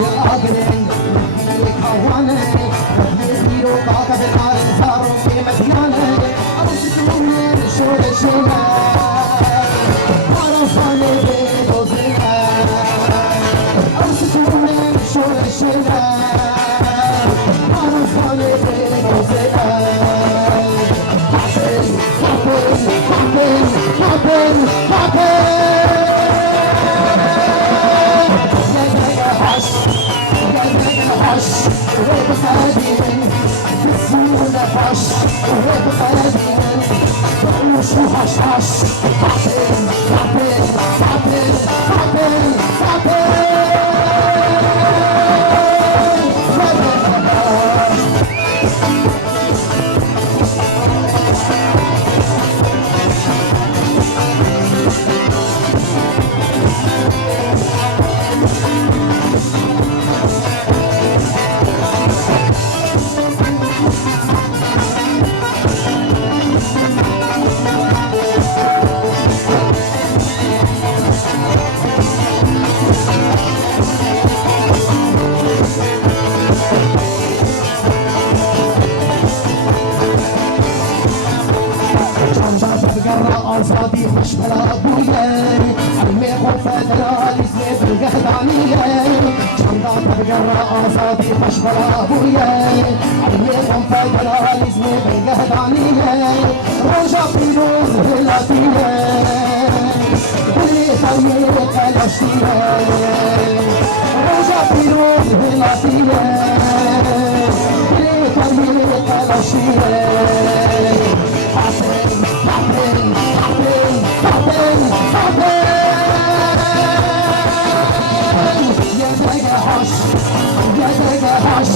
أجرين في كواني يديروا قاطع بالنار صاروا في مديانة أرسلوني شو شينا عرفاني بيدوزينا أرسلوني شو شينا عرفاني بيدوزينا حبين وهيك صادين بسيونا فش وهيك صادين بعوش وحشحش حبين حبين حبين حبين حبين صادي خش بلا ابويا عمي خوفة دلالي سنيب القهدانية جمرات بقرا صادي خش بلا ابويا عمي خوفة دلالي سنيب القهدانية رجع فيروز هلاتية كلي طريق الاشتية رجع فيروز هلاتية كلي طريق الاشتية حسين حسين حسين حسين حسين يا دقا حش يا دقا حش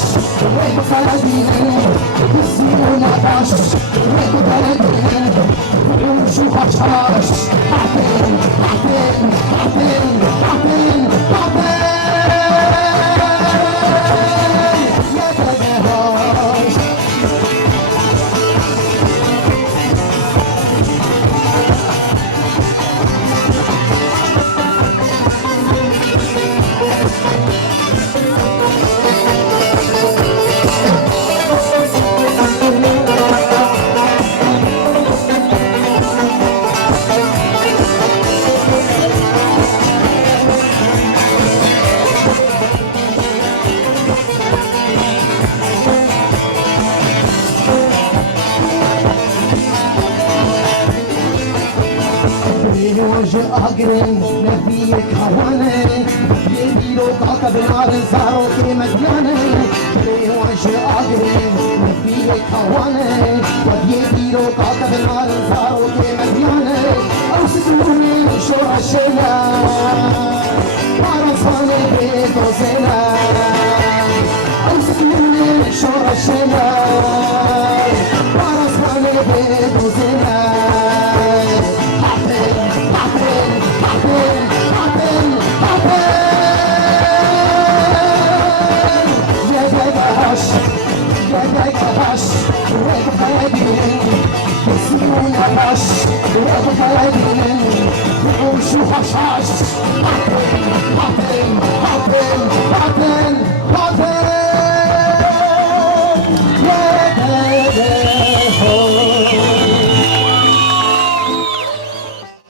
ويك خلدين بسيونا فش ويك خلدين ويمشوا خشاش حسين حسين حسين حسين حسين يا دقا حش أجرين نبيك هواني يديروا قاطع بالنار صاروا في مديانة وجه أجرين نبيك هواني يديروا قاطع بالنار صاروا في مديانة أرسلوني شو هالشينا عرفاني بيدوزينا أرسلوني شو هالشينا عرفاني بيدوزينا حشاش حبين حبين حبين حبين